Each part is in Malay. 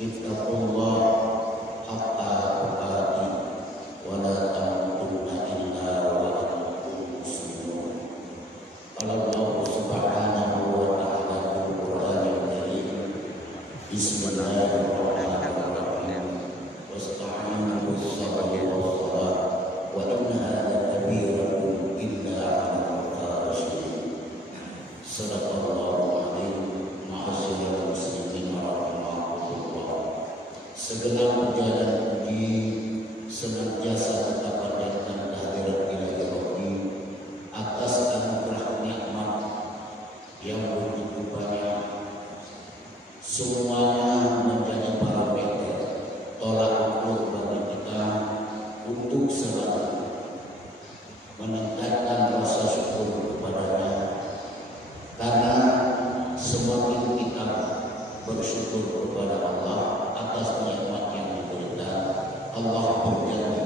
ittaqullah haqqa tuqatih wa la tamutunna illa wa antum muslimun. Qala Allah subhanahu wa ta'ala fil Qur'anil Karim, Bismillahirrahmanirrahim, wasta'inu bis-sabri was-salah wa innaha lakabiratun illa 'alal khashi'in. Sadaqallahu adzim. Ma'asyiral muslimin rahimahullah. Segala puja dan puji senantiasa kita panjatkan kehadirat Ilahi Rabbi atas anugerah nikmat yang begitu banyak. Semuanya menjadi parameter tolak ukur bagi kita untuk selalu meningkatkan rasa syukur kepadanya, karena semakin kita bersyukur kepada Allah atas nikmat yang diberikan, Allah berjanji,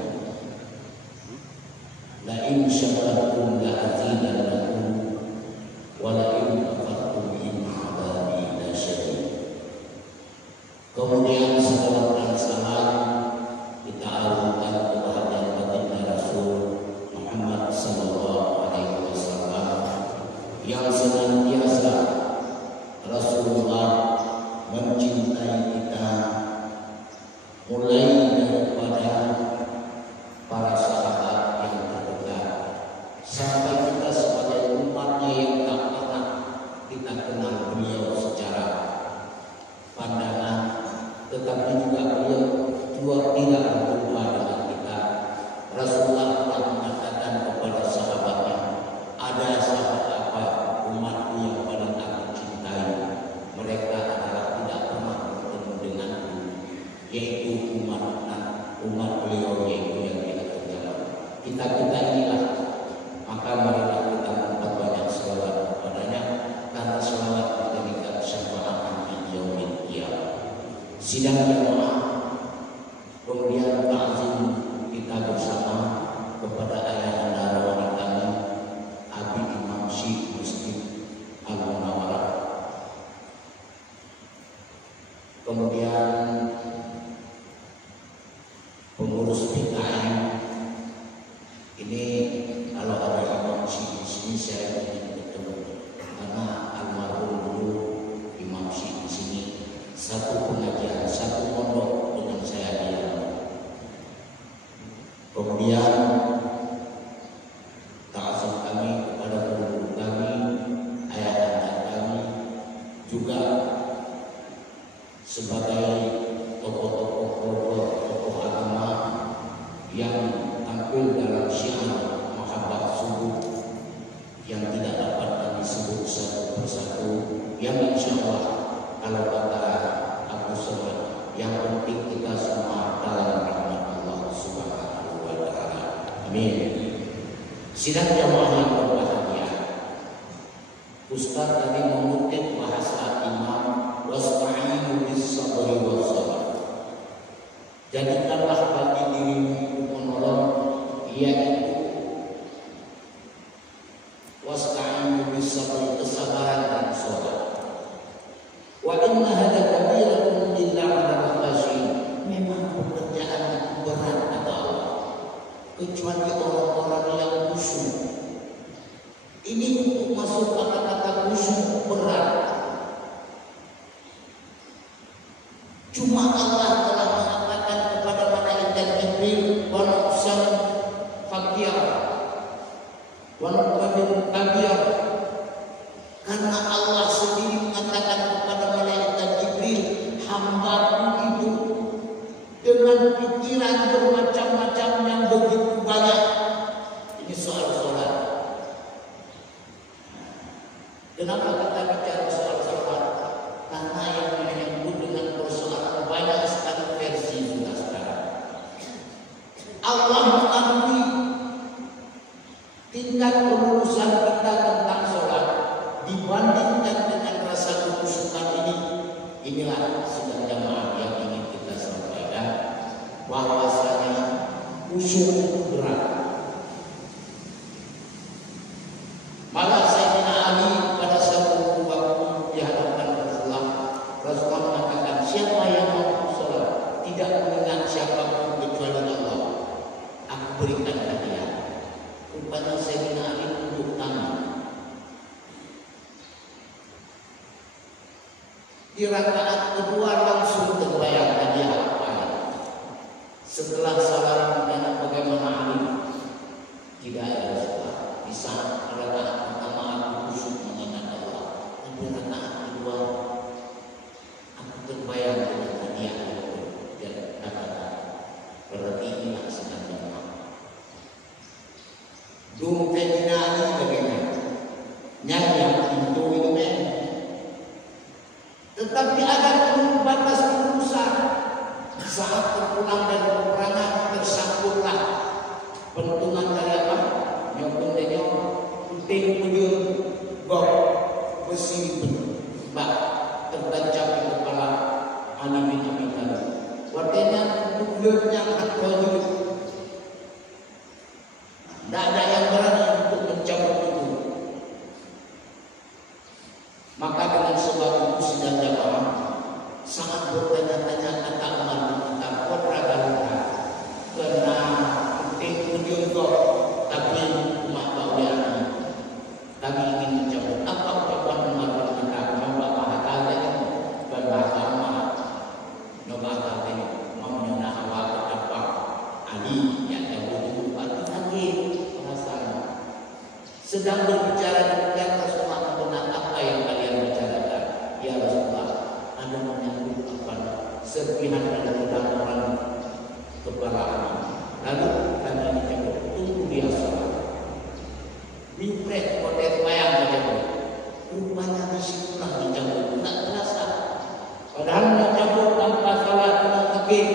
la in syakartum la azidannakum wa la in kafartum inna adzabi lasyadid. Kemudian salawat dan salam kita arahkan kepada baginda Rasul Muhammad sallallahu alaihi wasallam yang senantiasa Rasulullah mencintai kita, mulai daripada para sahabat yang terdekat sampai kita sebagai umatnya yang tak pernah kita kenal beliau secara pandangan, tetapi juga beliau tidak berjumpa dengan kita. Rasulullah telah mengatakan kepada sahabatnya, ada sahabat apa umatku yang paling aku cintai, mereka adalah tidak pernah bertemu denganku, yaitu umat beliau, yaitu yang di atas jalan. Kita inilah, maka marilah kita memperbanyak selawat kepadanya, karena selawat menjadikan syafaat di yaumil qiyamah. Sidang jamaah, kemudian ta'zim kita bersama kepada ayahanda rawani kami Abi Imam Syekh Masjid Al-Munawwarah, kemudian pengurus PKM ini. Kalau ada Imam Syekh di sini saya ingin bertemu, karena almarhum dulu Imam Syekh di sini satu pengajian, satu pondok dengan saya dia. Kemudian ta'zim kami kepada guru kami, ayah-ayah kami, juga sebagai tokoh agama yang tampil dalam syiar mahabbah subuh yang tidak dapat kami sebut satu persatu, yang insya Allah kalau kata Abu Somad, yang penting kita semua dalam rahmat Allah subhanahu wa ta'ala. Amin. Sidang jamaah yang berbahagia, Ustaz tadi mengutip bahasa Imam, wasta'inu bis-sabri was-salah. Jadikanlah bagi dirimu itu penolong, yaitu wasta'inu bis-sabri, kesabaran dan salat. Wa inna hada kabiratun illa 'alal khashi'in. Memang pekerjaan itu berat kata Allah, kecuali orang-orang yang khusyuk. Ini untuk masuk kata-kata khusyuk berat. Cuma Allah telah mengatakan kepada malaikat Jibril, wa nafsan fakir wa nafsan kabir, karena Allah sendiri mengatakan kepada malaikat Jibril, hamba-Ku itu dengan pikiran bermacam-macam yang begitu banyak. Ini soal sholat. Kenapa kita bicara soal sholat? Karena yang menyebut dengan persoalan banyak sekali versi sudah sekarang. Allah mengakui tingkat kelulusan kita tentang sholat dibandingkan dengan rasa kekhusyukan ini. Inilah sidang jamaah yang ingin kita sampaikan, bahwasanya khusyuk itu berat. Malah Sayyidina Ali pada satu waktu di hadapan Rasulullah mengatakan, siapa yang mau Di rakaat kedua langsung terbayang hadiah apa ya. Setelah salam dan bagaimana alim, tidak ya Rasulullah. Di saat rakaat pertama aku khusyuk mengingat Allah, tapi rakaat kedua aku terbayang dengan hadiah itu. Dan katakan berarti inilah sedang jamaah. Dulu keinginannya bagaimana? Nyanyi pintu itu tetapi ada batas urusan. Saat terpulang dari peperangan tersangkutlah pentungan dari apa? Nyokong dan nyokong puting puyul gok besi bak tertancap di kepala Ali bin Abi Thalib. Artinya puyulnya akan kau. Tidak ada yang berani untuk mencabut itu. Maka dengan sebab itu sidang jamaah sangat bertanya-tanya kata Umar bin Khattab, "Qadragalka kena penting menjungkok tapi umat bawaan kami ingin mencabut." Apa ucapan Umar bin Khattab? Nyoba bahagia berbahasa Umar. Nyoba bahagia memenuhi hawa apa Ali yang cabut lagi perasaan. Sedang berbicara dengan Rasulullah tentang apa yang kalian bicarakan. Ya Rasulullah, ada menyangkut apa serpihan dari orang kepala Ali. Lalu kami dicabut, tunggu dia sholat. Bifret kotek bayang saja. Rupanya disitulah dicabut, tak terasa. Padahal mencabut tanpa salat dengan takbir.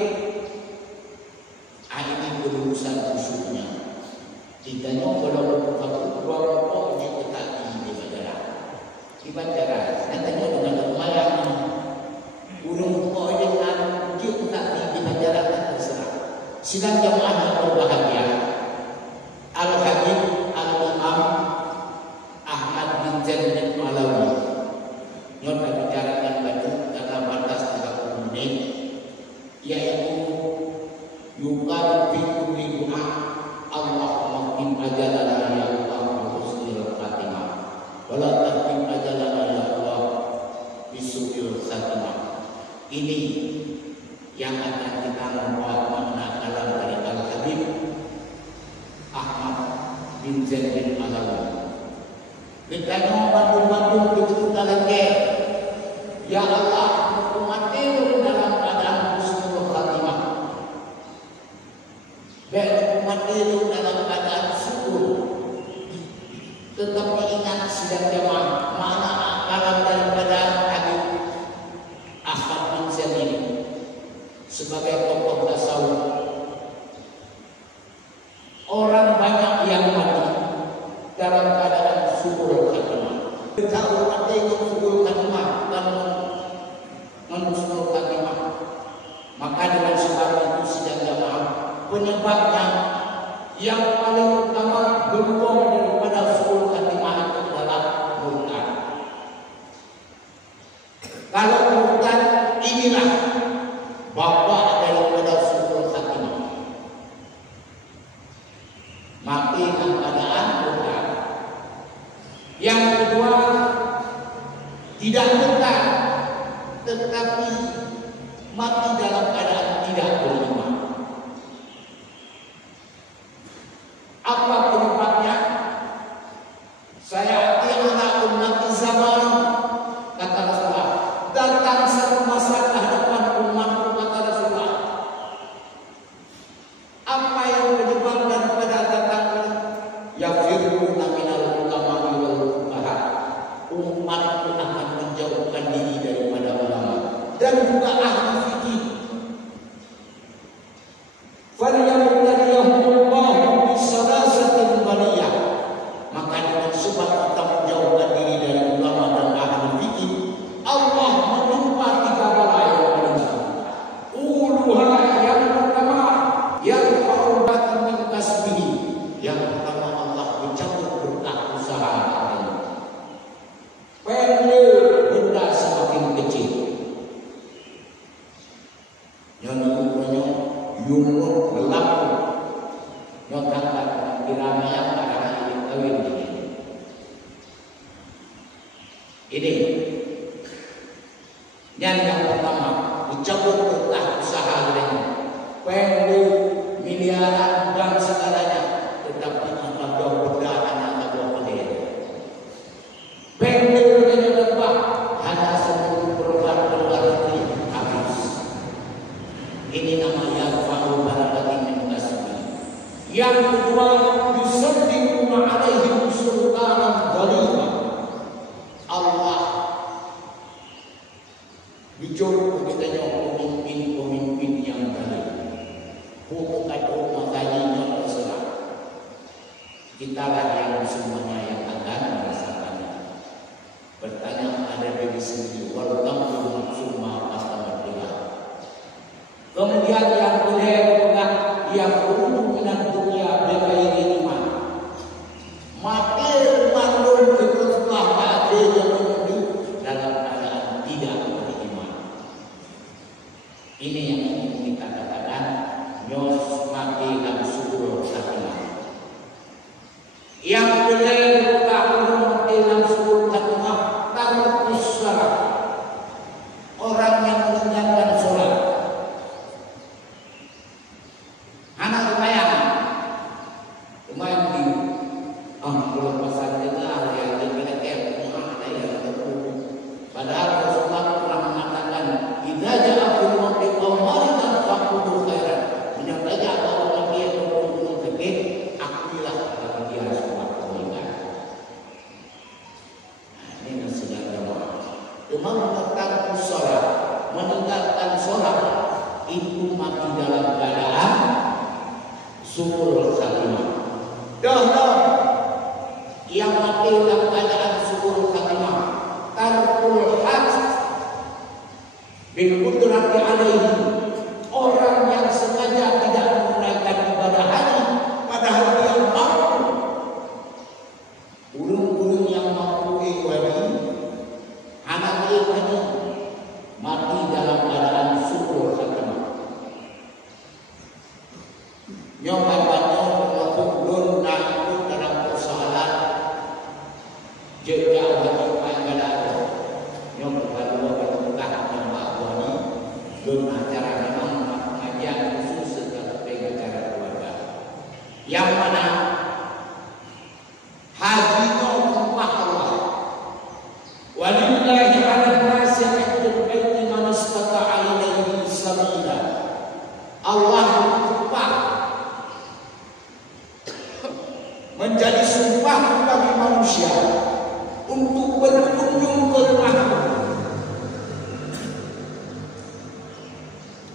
Ini berurusan khusyuknya. Ditanya kalau kamu kelompok yang kita di Bandara, nantinya dengan lumayan burung kok yang lalu kita di Bandara terserah. Sidang jamaah yang berbahagia, Al-Habib Al-Imam Ahmad bin Zaid bin Alawi. Nyoba bicarakan baju dalam batas 30 menit, yaitu yuqal fi kulli du'a Allahumma qim ajalana ya Allah wa husnil khatimah wa la tahkim ajalana ya Allah bisu'il khatimah. Ini yang akan kita membuat makna dalam dari Al-Habib Ahmad bin Zaid bin Alawi. Kita bantu-bantu kita lagi, ya Allah umatmu dalam keadaan husnul khatimah, baik umatmu dalam keadaan syukur. Tetapi ingat sidang jamaah, mana akalan daripada Habib Ahmad bin Zaid ini sebagai tokoh tasawuf. Orang banyak yang mati dalam keadaan syukur khatimah. Tahu ada yang syukur khatimah dan menusuk khatimah. Maka dengan sebab itu sidang jamaah, penyebabnya yang paling utama gerbong daripada syukur khatimah itu adalah murtad. Kalau murtad, inilah bapak daripada syukur khatimah. Mati dalam keadaan murtad. Yang kedua, tidak murtad tetapi mati dalam keadaan tidak beriman. Apa penyebabnya? Saya ila ummati zaman, kata Rasulullah. Datang satu masa ke hadapan umatku, kata Rasulullah. Apa yang menyebabkan daripada datangnya? Yafiruna minal ulama wal fuqaha. Umatku akan menjauhkan diri daripada ulama dan juga ahli fikih. Falyamtadiyahumullahu bisalasatil baliyah. Maka dengan sebab kita menjauhkan diri dari ulama dan ahli fikih, Allah menimpa 3 bala yang berbeda. Uluha yang pertama, yang fa'ubatan min kasbihi. Yang pertama, Allah mencabut berkah usaha kalian. Pendek benda semakin kecil. Yang namanya yumur berlaku. Yang kata diramaian karena ini kawin ini. Yang pertama, dicabut berkah usaha mereka, pengen miliaran dan segalanya, tetapi anak buah berdaan anak buah kedai. Pengen dengan lebah hanya 10 produk ini habis. Ini namanya fa'ul barakatin min kasbi. Yang kedua, yusaddiqu alaihim sultanan dhalima. Allah bicara kita pemimpin yang zalim. Bukan makanya terserah. Kita lah yang semuanya yang akan merasakannya. Bertanya ada diri sendiri. Walau kamu semua pasti berdoa. Kemudian yang kedua, yang beruntung dengan dunia berakhir iman. Mati mandul ketelah mati yang dalam keadaan tidak beriman. Ini yang ingin kita katakan nyos mati dan syukur khatimah. Yang kedua, mati dan syukur khatimah tarkus salat. Orang yang meninggalkan sholat. Anak lumayan di kalau pasal dengar yang dikatakan ada yang padahal Rasulullah pernah mengatakan idza ja'akum biqawmarin faqulu khairan. Menyampaikan bahwa dia berbuat baik, akulah bagi dia suatu kebaikan. Ini nasihat jamaah. Cuma meninggalkan sholat itu mati dalam keadaan syukur khatimah. Yang mati dalam keadaan syukur khatimah tarkul hajj bil qudrati alaihi. Orang yang sengaja tidak menunaikan ibadah haji padahal dia mampu. Ulun-ulun yang mampu ibadah anak ibadah mati dalam keadaan syukur khatimah. Nyoba-nyoba termasuk ulun dan ikut dalam persoalan jejak haji ibadah. Nyoba-nyoba bertukar nama Tuhan belum acara memang pengajian khusus sebagai acara keluarga. Yang mana haji sumpah Allah. Walillahi 'alan nasi hajjul baiti man istata'a ilaihi sabila. Allah bersumpah menjadi sumpah bagi manusia untuk berkunjung ke rumahku.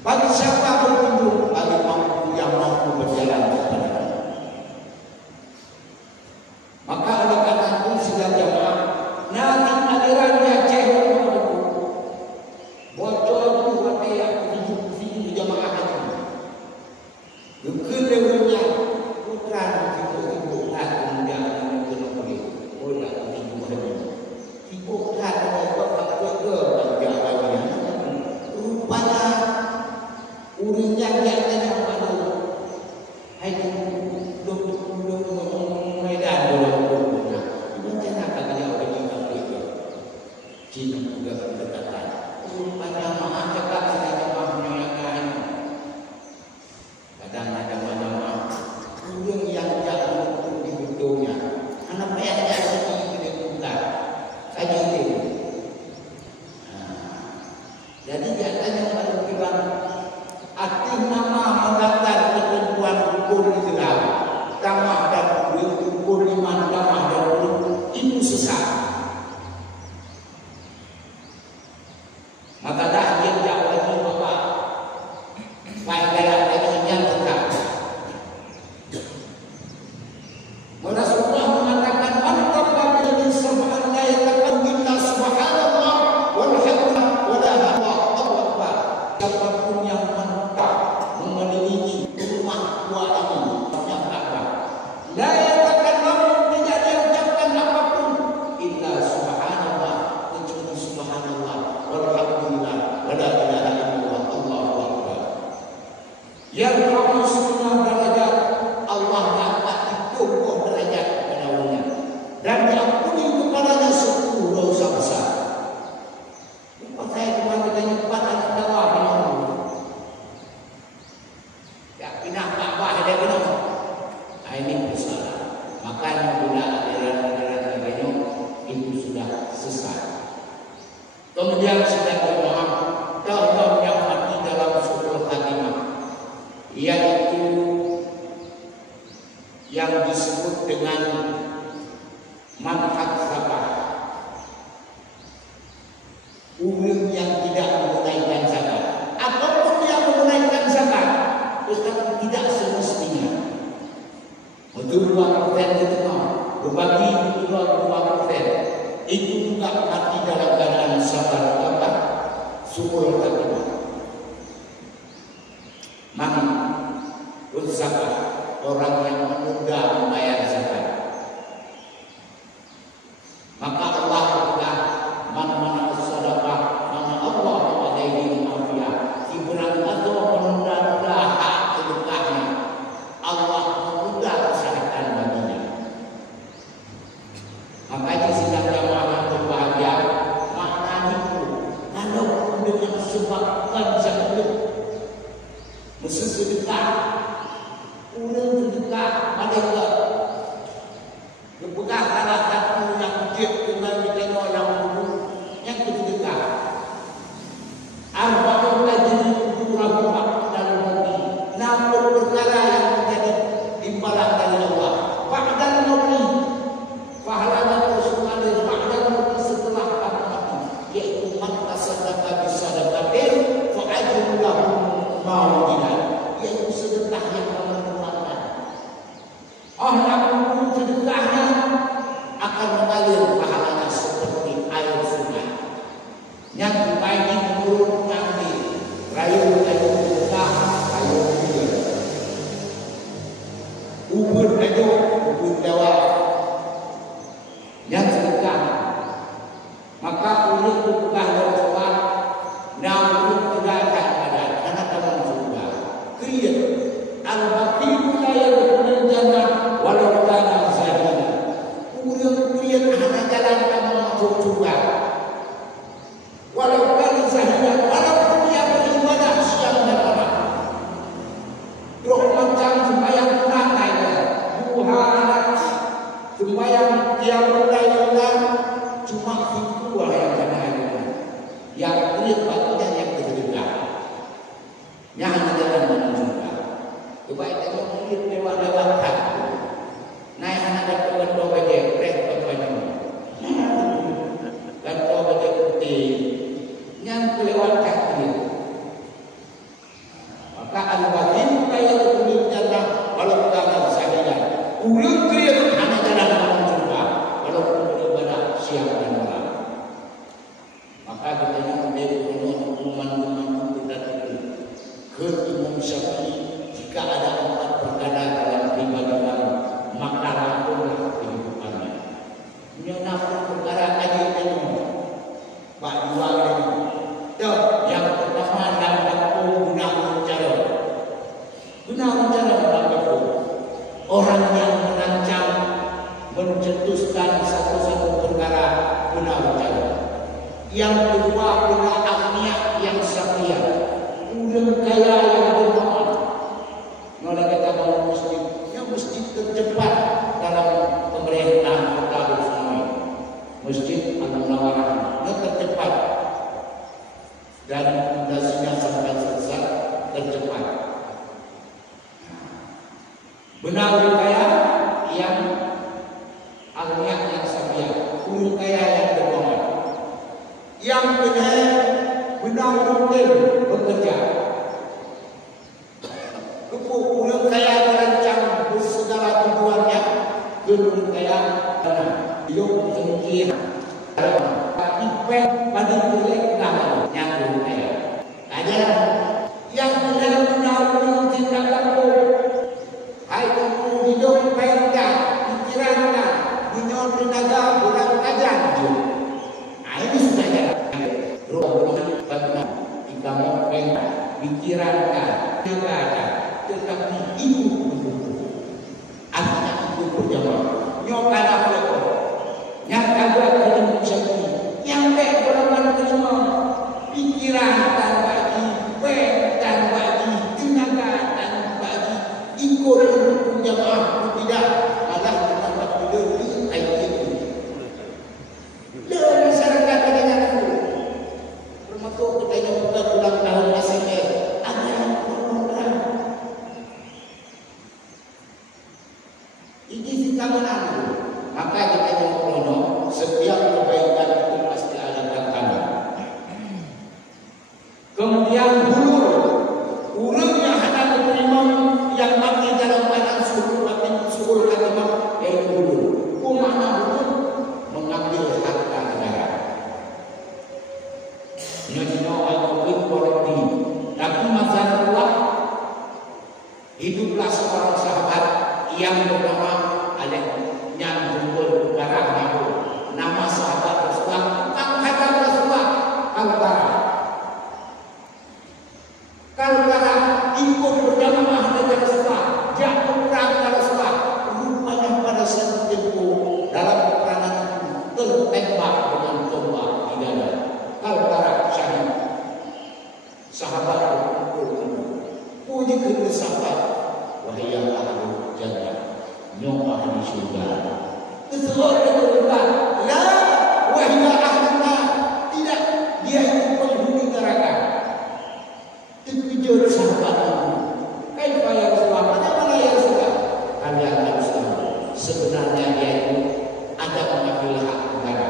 Bagi siapa berkunjung? Bagi mampu yang mampu berjalan kepada. Maka oleh karena itu sudah jamaah nanti alirannya cewek bocor itu pakai yang video jamaah haji. Kemudiannya putra itu kemudian pergi. Oh ya video haji. Ibu kan rupanya urinya biasanya pada haji medan boleh itu jangan katanya orang yang begitu Cina juga berdekatan rupanya maaf cakap saya maaf menyayangkan kadang ada macam urung yang jauh untuk dibetulnya anak ayahnya lagi tidak buka saja itu jadi biasanya kalau kita aktif nama mendaftar ketentuan hukum Islam tamah dan hukum iman tamah dan hukum itu sesat. Maka dah dia jauh lagi bapak faedah lagi yang tetap. Rasulullah mengatakan man bil subhan la yataqabbalu subhanallah walhamdulillah wala Allah akbar. Siapapun yang mengelilingi rumah tua ini yang Ka'bah la yatakallamu tidak diucapkan apapun illa subhanallah kecuali subhanallah walhamdulillah Kemudian sudah berdoa tahun yang mati dalam suul khatimah, yaitu yang disebut dengan manfaat zakat. Umum yang tidak menunaikan zakat, ataupun yang menunaikan zakat, tetapi tidak semestinya. Betul 2% itu berbagi 2%, itu juga mati dalam keadaan sabar apa? Suul khatimah. Maka zakat, orang yang menunda membayar zakat, maka Allah berkata, mana sedekah, mana Allah alaihi afiyah, ibran atau menunda hak sedekahnya, Allah menunda kesehatan baginya. Makanya sidang jamaah yang berbahagia, maknanya itu kalau dengan sebabkan zakat mesti sedekah, udah sedekah mereka berpegang salah satu yang wajib dengan kita orang dulu yang sedekah. Arba'un ajri ujurahum dalam mati. 60 perkara yang menjadi imbalan dari Allah. Ba'dal mati, pahalanya terus mengalir ba'dal mati setelah kamu mati, yaitu man tasaddaqa bisadaqatin fa ajrun lahu ma wujida, yaitu sedekah yang memanfaatkan. Orang sedekahnya akan mengalir pahalanya seperti air sungai yang baik turun nanti rayu sedekah rayu ubur ayo ubur jawa yang sedekah, maka ulun sedekah dan sebab namun tegakkan pada anak dalam surga kriya al-baqiyu la yadkhulul jannah walau kana zahidan. Kemudian anak jalan kamu masuk surga walau kana zahidan, walaupun dia beribadah siang dan malam. Terus macam sembahyang sunat duha, sembahyang qiyamul lail, cuma itu yang ada yang kriya bagian yang bersedekah, yang jalan menuju surga. Kebaikan yang kriya dewa-dewa naik anak dan ketua bagian rek banyak dan ketua bagian putih yang kelewatkan dia. Maka al-batin kaya kulit jannah walau kana sahidan. Ulun kriya anak jalan dalam surga walaupun beribadah siang dan malam. Maka kita yang menjadi teman-teman kita itu ke Imam Syafi'i, jika ada 4 perkara dalam pribadi kamu, maka lakukanlah kehidupannya. Menyenangkan perkara aja itu, Pak jual ini. Yang pertama dalam waktu guna cara dalam waktu orang yang merancang mencetuskan satu-satu perkara guna cara. Yang kedua guna agniya yang setia, udah kaya yang bermohon. Nolak kita mau mesti tercepat dalam pemerintahan kita semua. Masjid Al-Munawarah tercepat dan fondasinya sampai selesai tercepat. Benar kaya yang agniya yang setia, udah kaya yang bermohon. Yang benar rutin bekerja. Ulang kaya merancang bersegala tujuannya, belum kaya hidup sengkir, ipet pada pilih nama yang belum kaya. Ajar yang benar-benar tidak laku, hai kamu hidup kaya, pikirannya, punya tenaga kurang ajar. Ini sudah ya. Roh benar, kita mau pikirankan, tenaga. Tetapi ibu artinya ibu berjamaah nyokan apa itu yang kagak dalam usaha yang baik orang terima pikiran dan bagi baik dan bagi tenaga dan bagi ikut berjamaah tidak malah dapat lebih kayak itu lebih masyarakat dengan aku menyoal kopi korodi. Tapi masalah hiduplah seorang sahabat yang bernama Alek Nyandungul Garang itu. Nama sahabat Rasulullah, angkatan Rasulullah Kalkara ikut berjamaah dengan Rasulullah, jatuh perang dengan Rasulullah. Rupanya pada saat tempoh dalam peperangan tertembak dengan tombak di dada. Kalkara syahid. Sahabat berkumpul. Puji kepada sahabat, wahai yang ahli jannah, nyom ahli syurga. Keseluruhan berkata, la wahai yang ahli neraka, tidak, dia itu penghuni neraka. Terkejut sahabat itu. Kaifa ya Rasulullah? Bagaimana ya Rasulullah? Kalian harus tahu, sebenarnya dia itu ada mengambil hak negara.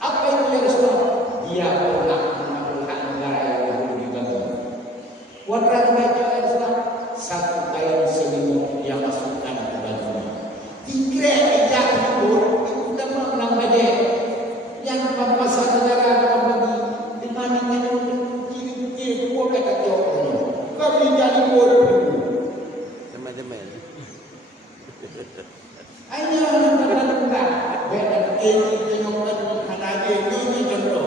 Apa itu ya Rasulullah? Dia pernah mengambil hak negara yang dahulu dibagi. Wadran baca ya Rasulullah, satu kain selimut yang masukkan ke bajunya. Dikira ejak itu udah menang bajet. Yang pampasan negara bagi di mana kiri buat kata jawabnya. Kami jadi bodoh. Teman-teman. Hanya orang-orang beda ini penyokong hanaje ini contoh.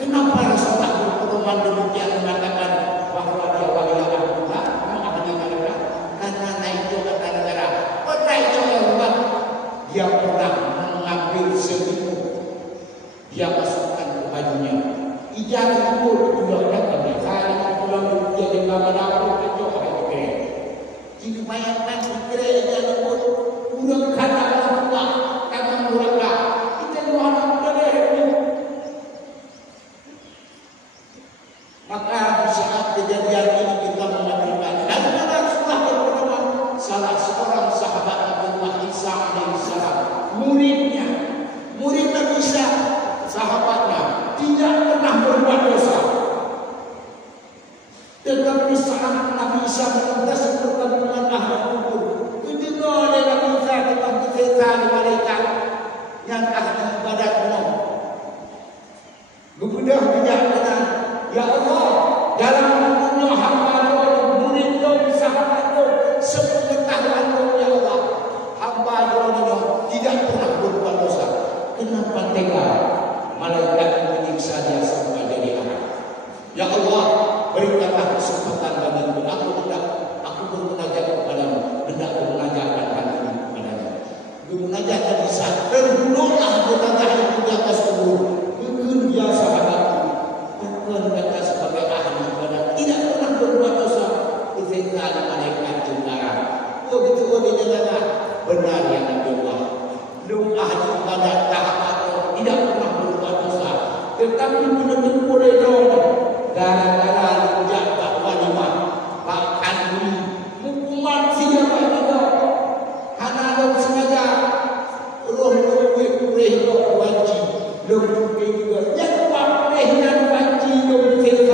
Kenapa Rasulullah berpedoman demikian mengatakan bahwa dia wali Allah? Mengapa dia? Karena itu kata negara. Kota itu Allah. Dia pernah mengambil selimut. Dia masukkan ke bajunya. Ijazah itu juga dapat. Saya pulang jadi bagian apa itu apa itu. Jadi bayangkan kira ijazah itu udah kata Allah, kata mereka. Kita luar dari maka di saat kejadian ini kita mengatakan dan Rasulullah berpedoman salah seorang sahabat Abdullah Isa alaihissalam, muridnya, murid Nabi Isa, sahabatnya tidak pernah berbuat dosa. Tetapi saat Nabi Isa melintasi perkampungan ahli kubur, kedengar oleh Nabi Isa tentang kesetan malaikat yang ahli ibadat Allah. Bebedah kejahatannya, ya Allah, dalam membunuh hamba-Mu, murid-Mu, sahabat-Mu, sepengetahuan-Mu, ya Allah, hamba-Mu tidak pernah berbuat dosa. Kenapa tega malaikat menyiksa dia sampai jadi anak? Ya Allah, berikanlah kesempatan bagiku. Aku bermunajat kepadamu, hendak bermunajatkan hatiku kepadamu. Bermunajat dan bisa terbunuhlah bermunajat di atas kubur. Mungkin dia sahabatku, bukan kata sebagai ahli ibadah, tidak pernah berbuat dosa. Ketika malaikat tentara, begitu dia kata benar yang Nabi Allah. Lu ahli ibadah sahabat tidak pernah berbuat dosa, tetapi menuntut koridor gara-gara jabat wanita bahkan hukuman siapa juga karena ada sengaja roh lebih wajib lebih juga yang boleh dan wajib lebih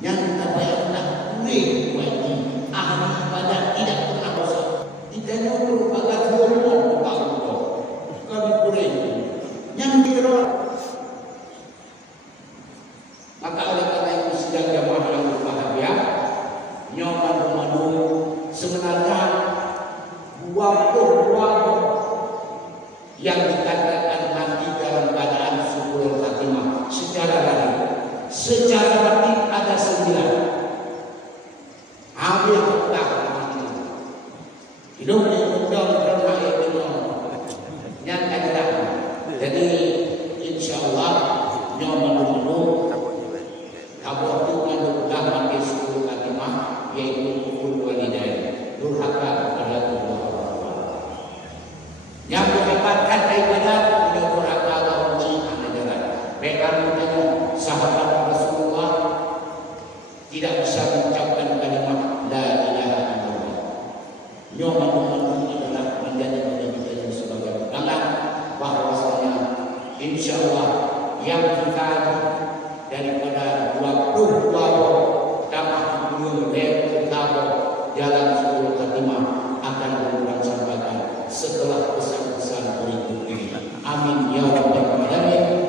yang apa yang tak boleh wajib ahli ibadah tidak pernah dosa. Kita nyuruh agar hormat Allah kami boleh yang dirot. Maka oleh karena itu sedang jamaah yang berbahagia, nyoman madu sebenarnya buah yang dikatakan nanti dalam keadaan suhul khatimah secara lahir. Secara batin ada 9. Ambil tak hidup di undang bermai itu yang ada. Jadi insyaallah nyoman madu Abu mengandung pakai 10 kalimat yaitu hukul walidain, durhaka kepada kedua orang tua. Yang mendapatkan ibadat tidak durhaka atau benci anak. Mereka menanya sahabat Rasulullah tidak bisa mengucapkan kalimat la ilaha illallah. Nyoman adalah menjadi sebagai pegangan bahwasanya insyaallah yang kita daripada 20 tamah belum utama jalan 10 khatimah akan berubah sampaikan setelah pesan-pesan berikut ini. Amin ya rabbal alamin.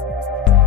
Thank